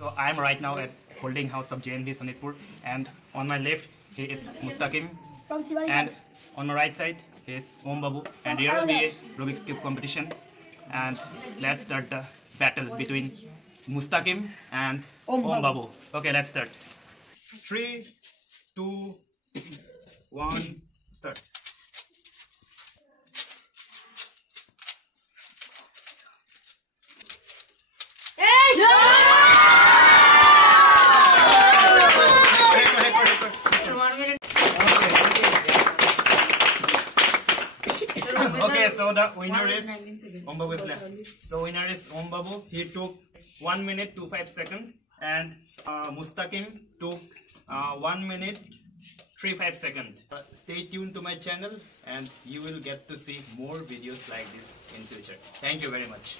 So I am right now at holding house of JNV Sonitpur, and on my left he is Mustakim, and on my right side he is Babu, and here will be a Rubik's Cube competition. And let's start the battle between Mustakim and Babu. Okay, let's start. 3, 2, 1, start. Okay, so the winner is Babu. So winner is Babu. He took 1 minute 25 seconds, and Mustakim took 1 minute 35 seconds. Stay tuned to my channel, and you will get to see more videos like this in future. Thank you very much.